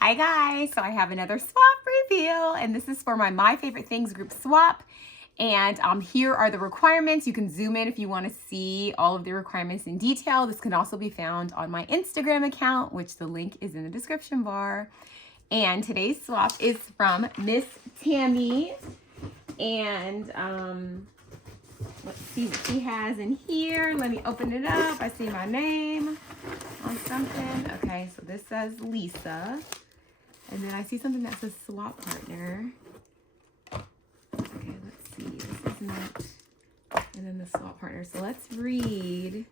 Hi guys, so I have another swap reveal, and this is for my favorite things group swap. And here are the requirements. You can zoom in if you want to see all of the requirements in detail. This can also be found on my Instagram account, which the link is in the description bar. And today's swap is from Miss Tammy. And let's see what she has in here. Let me open it up. I see my name on something. Okay, so this says Lisa. And then I see something that says swap partner. Okay, let's see. This is not. And then the swap partner. So let's read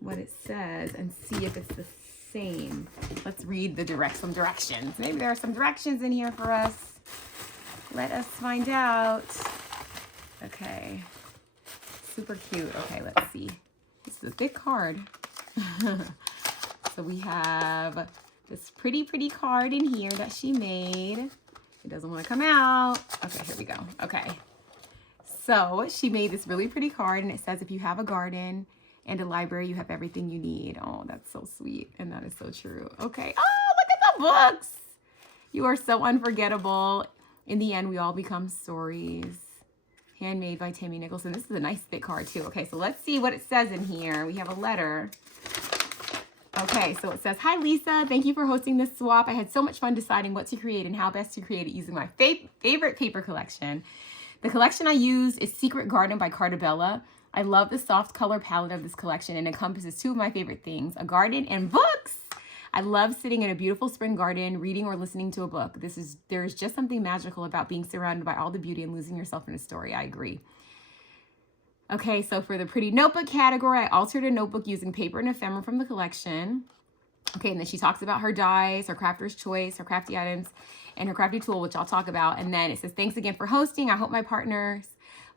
what it says and see if it's the same. Let's read some directions. Maybe there are some directions in here for us. Let us find out. Okay. Super cute. Okay, let's see. This is a thick card. So we have this pretty card in here that she made. It doesn't want to come out. Okay, here we go. Okay. So she made this really pretty card, and it says, if you have a garden and a library, you have everything you need. Oh, that's so sweet. And that is so true. Okay. Oh, look at the books. You are so unforgettable. In the end, we all become stories. Handmade by Tammy Nicholson. This is a nice thick card too. Okay, so let's see what it says in here. We have a letter. Okay, so it says, hi Lisa, thank you for hosting this swap. I had so much fun deciding what to create and how best to create it using my favorite paper collection. The collection I use is Secret Garden by Cartabella. I love the soft color palette of this collection and encompasses two of my favorite things, a garden and books. I love sitting in a beautiful spring garden, reading or listening to a book. There's just something magical about being surrounded by all the beauty and losing yourself in a story. I agree. Okay, so for the pretty notebook category, I altered a notebook using paper and ephemera from the collection. Okay, and then she talks about her dies, her crafter's choice, her crafty items, and her crafty tool, which I'll talk about. And then it says, thanks again for hosting. I hope my partners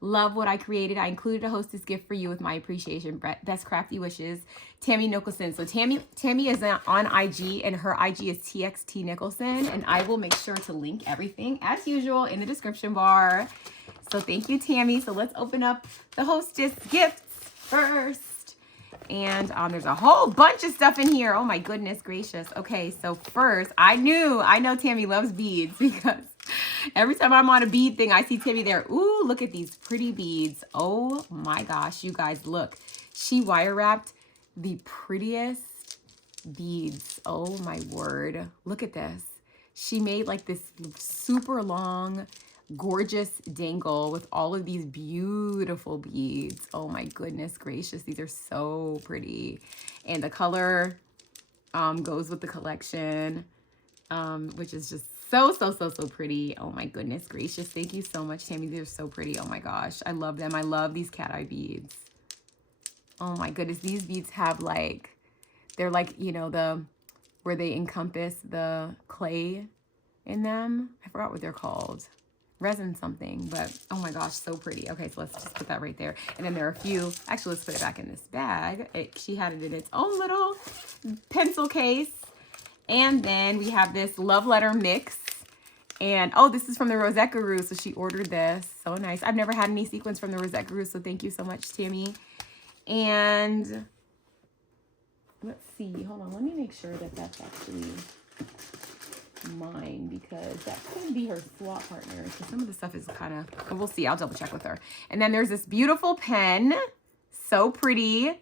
love what I created. I included a hostess gift for you with my appreciation. Best crafty wishes, Tammy Nicholson. So Tammy is on IG, and her IG is TXT Nicholson. And I will make sure to link everything as usual in the description bar. So thank you, Tammy. So let's open up the hostess gifts first. And there's a whole bunch of stuff in here. Oh my goodness gracious. Okay, so first, I know Tammy loves beads because every time I'm on a bead thing, I see Tammy there. Ooh, look at these pretty beads. Oh my gosh, you guys, look. She wire wrapped the prettiest beads. Oh my word. Look at this. She made like this super long, gorgeous dangle with all of these beautiful beads. Oh my goodness gracious. These are so pretty. And the color goes with the collection, which is just so pretty. Oh my goodness gracious. Thank you so much, Tammy. They're so pretty. Oh my gosh. I love them. I love these cat eye beads. Oh my goodness. These beads have like, they're like, you know, where they encompass the clay in them. I forgot what they're called. Resin something, but oh my gosh, so pretty. Okay, so let's just put that right there. And then there are a few, actually let's put it back in this bag. She had it in its own little pencil case. And then we have this love letter mix. And oh, this is from the Rosette Guru, so she ordered this. So nice. I've never had any sequins from the Rosette Guru, so thank you so much, Tammy. And let's see, hold on, let me make sure that that's actually mine, because that could be her swap partner. So some of the stuff is kind of, we'll see. I'll double check with her. And then there's this beautiful pen, so pretty.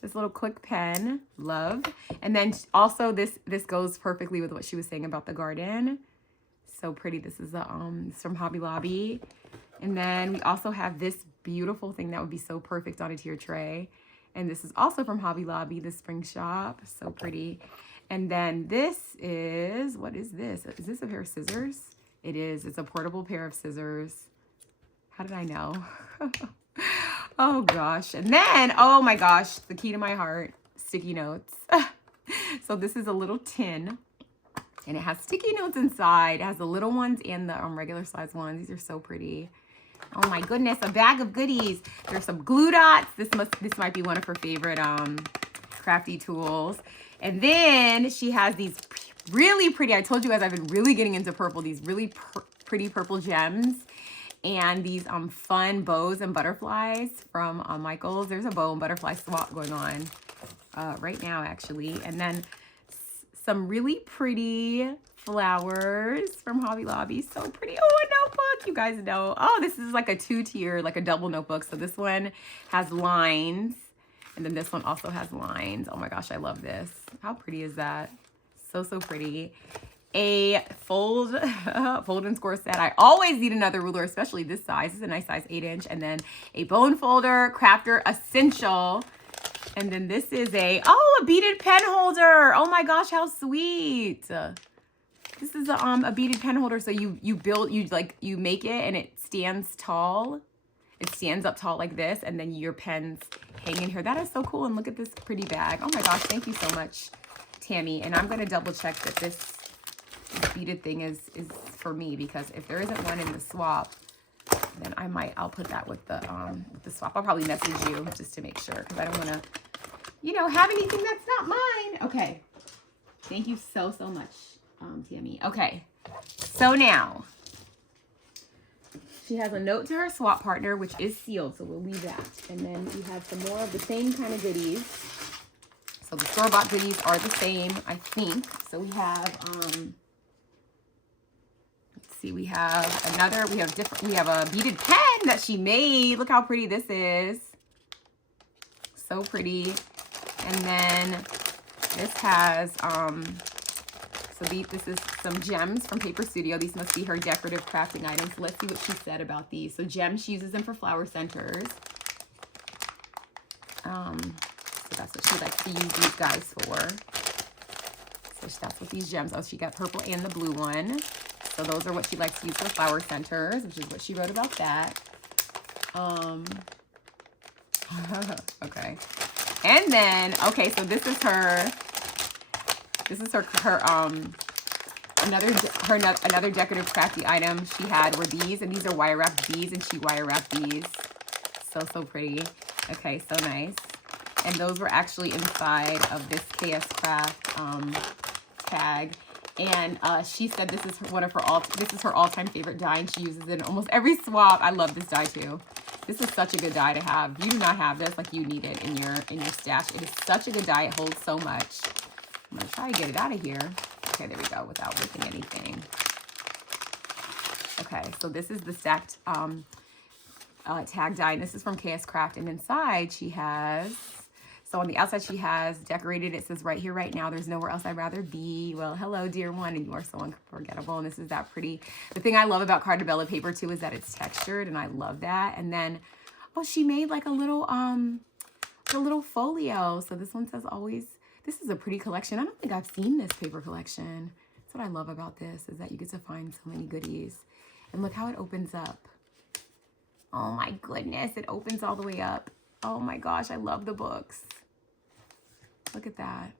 This little quick pen, love. And then also this goes perfectly with what she was saying about the garden. So pretty. This is it's from Hobby Lobby. And then we also have this beautiful thing that would be so perfect on a tier tray. And this is also from Hobby Lobby, the Spring Shop. So pretty. And then this is, what is this? Is this a pair of scissors? It is. It's a portable pair of scissors. How did I know? Oh gosh. And then, oh my gosh, the key to my heart, sticky notes. So this is a little tin, and it has sticky notes inside. It has the little ones and the regular size ones. These are so pretty. Oh my goodness, a bag of goodies. There's some glue dots. This might be one of her favorite crafty tools. And then she has these really pretty, I told you guys I've been really getting into purple, these really pretty purple gems. And these fun bows and butterflies from Michael's. There's a bow and butterfly swap going on right now, actually. And then some really pretty flowers from Hobby Lobby. So pretty. Oh, a notebook. You guys know. Oh, this is like a 2-tier, like a double notebook. So this one has lines. And then this one also has lines. Oh my gosh, I love this. How pretty is that? So, so pretty. A fold and score set. I always need another ruler, especially this size. This is a nice size, 8-inch. And then a bone folder, crafter essential. And then this is a beaded pen holder. Oh my gosh, how sweet. This is a beaded pen holder. So you make it and it stands tall. It stands up tall like this, and then your pens hang in here. That is so cool. And look at this pretty bag. Oh my gosh, thank you so much, Tammy. And I'm gonna double check that this beaded thing is for me, because if there isn't one in the swap, then I'll put that with the swap. I'll probably message you just to make sure, because I don't wanna, have anything that's not mine. Okay. Thank you so, so much, Tammy. Okay. So now, she has a note to her swap partner, which is sealed, so we'll leave that. And then we have some more of the same kind of goodies. So the store-bought goodies are the same, I think. So we have, let's see, we have a beaded pen that she made. Look how pretty this is. So pretty. And then this has, this is some gems from Paper Studio. These must be her decorative crafting items. Let's see what she said about these. So gems, she uses them for flower centers. So that's what she likes to use these guys for. So that's what these gems. Oh, she got purple and the blue one. So those are what she likes to use for flower centers, which is what she wrote about that. Okay. And then, okay, so this is her another decorative crafty item she had were these, and these are wire wrapped beads, and she wire wrapped these. So pretty. Okay, so nice. And those were actually inside of this KS Craft tag. And she said this is her all-time favorite die, and she uses it in almost every swap. I love this die too. This is such a good die to have. If you do not have this, like, you need it in your stash. It is such a good die. It holds so much. I'm gonna try to get it out of here. Okay, there we go, without ripping anything. Okay, so this is the stacked tag die, and this is from KS Craft. And inside she has, so on the outside she has decorated, it says right here, right now, there's nowhere else I'd rather be. Well, hello, dear one, and you are so unforgettable. And this is that pretty. The thing I love about Cardabella paper too is that it's textured, and I love that. And then, oh, she made like a little folio. So this one says always. This is a pretty collection. I don't think I've seen this paper collection. That's what I love about this, is that you get to find so many goodies. And look how it opens up. Oh my goodness, it opens all the way up. Oh my gosh, I love the books. Look at that.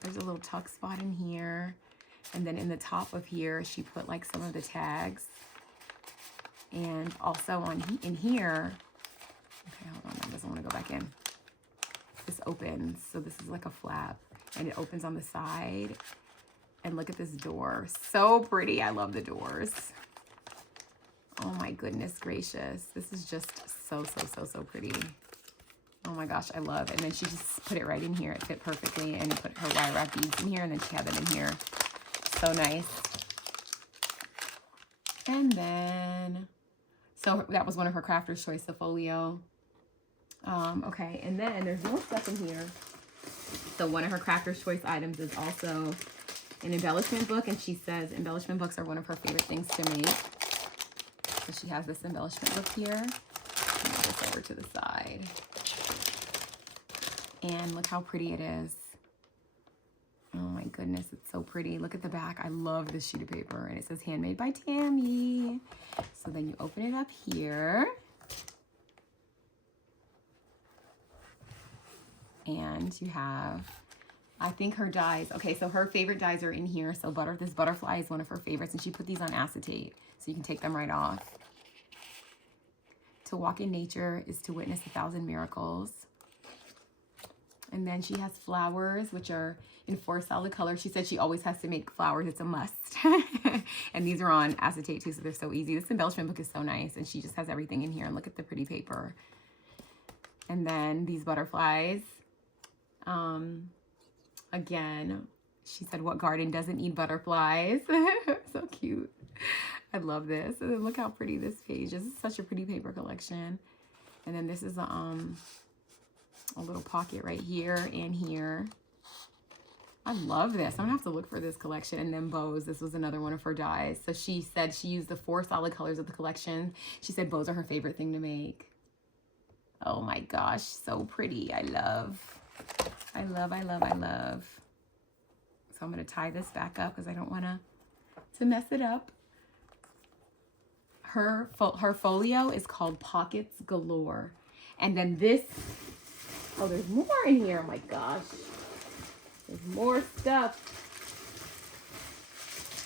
There's a little tuck spot in here. And then in the top of here, she put like some of the tags. And also in here, okay, hold on, I doesn't want to go back in. This opens, so this is like a flap, and it opens on the side. And look at this door. So pretty. I love the doors. Oh my goodness gracious. This is just so pretty. Oh my gosh, I love it. And then she just put it right in here. It fit perfectly, and put her wire wrap beads in here, and then she had them in here. So nice. And then, so that was one of her Crafter's Choice, the folio. Okay, and then there's more stuff in here. So one of her Crafter's Choice items is also an embellishment book, and she says embellishment books are one of her favorite things to make. So she has this embellishment book here. Move this over to the side. And look how pretty it is. Oh my goodness, it's so pretty. Look at the back. I love this sheet of paper, and it says handmade by Tammy. So then you open it up here. And you have, I think, her dies. Okay, so her favorite dies are in here. So this butterfly is one of her favorites, and she put these on acetate, so you can take them right off. To walk in nature is to witness 1,000 miracles. And then she has flowers, which are in 4 solid colors. She said she always has to make flowers. It's a must. And these are on acetate too, so they're so easy. This embellishment book is so nice, and she just has everything in here. And look at the pretty paper. And then these butterflies. Again, She said, what garden doesn't need butterflies? So cute. I love this. And look how pretty this page is. This is such a pretty paper collection. And then this is a little pocket right here and here. I love this. I'm gonna have to look for this collection. And then bows. This was another one of her dies. So she said she used the 4 solid colors of the collection. She said bows are her favorite thing to make. Oh my gosh, so pretty. I love. So I'm gonna tie this back up because I don't want to mess it up. Her folio is called Pockets Galore. And then this, oh, there's more in here. Oh my gosh. There's more stuff.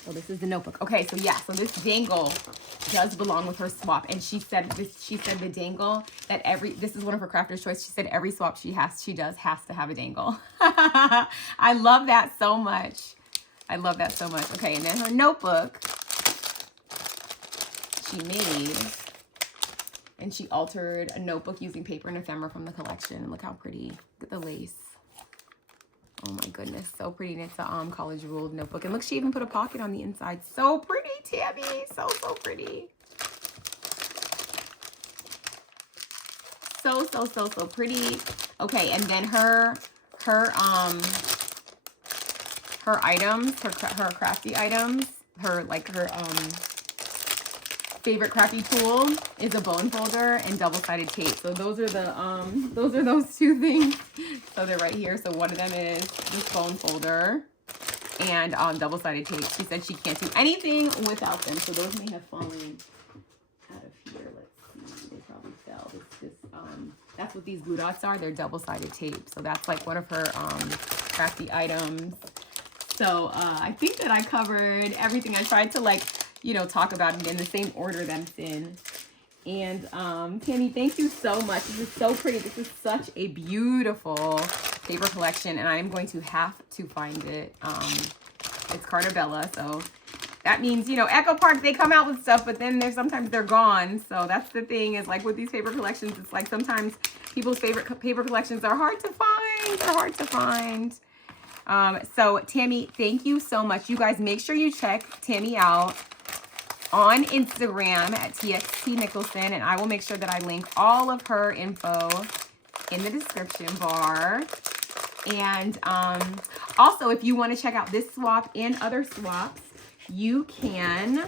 Oh, this is the notebook. Okay, so yeah, so this dangle does belong with her swap. And she said the dangle that this is one of her crafter's choice. She said every swap she does has to have a dangle. I love that so much. I love that so much. Okay, and then her notebook she made, and she altered a notebook using paper and ephemera from the collection. Look how pretty. Look at the lace. Oh my goodness, so pretty. And it's a college ruled notebook. And look, she even put a pocket on the inside. So pretty, Tammy. So pretty. So pretty. Okay, and then her items, her crafty items, her favorite crafty tool is a bone folder and double-sided tape. So those are those 2 things. So they're right here. So one of them is this bone folder and double-sided tape. She said she can't do anything without them. So those may have fallen out of here. Let's see. They probably fell. That's what these glue dots are. They're double-sided tape. So that's like one of her crafty items. So I think that I covered everything. I tried to talk about it in the same order that it's in. And Tammy, thank you so much. This is so pretty. This is such a beautiful paper collection, and I'm going to have to find it. It's Cartabella, so that means, Echo Park, they come out with stuff, but then sometimes they're gone. So that's the thing, is like with these paper collections, it's like sometimes people's favorite paper collections are hard to find. So Tammy, thank you so much. You guys, make sure you check Tammy out on Instagram at TXT Nicholson, and I will make sure that I link all of her info in the description bar. And also, if you want to check out this swap and other swaps, you can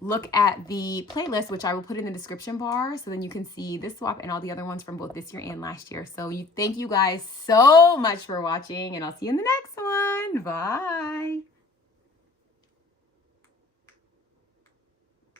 look at the playlist, which I will put in the description bar, so then you can see this swap and all the other ones from both this year and last year. So thank you guys so much for watching, and I'll see you in the next one. Bye.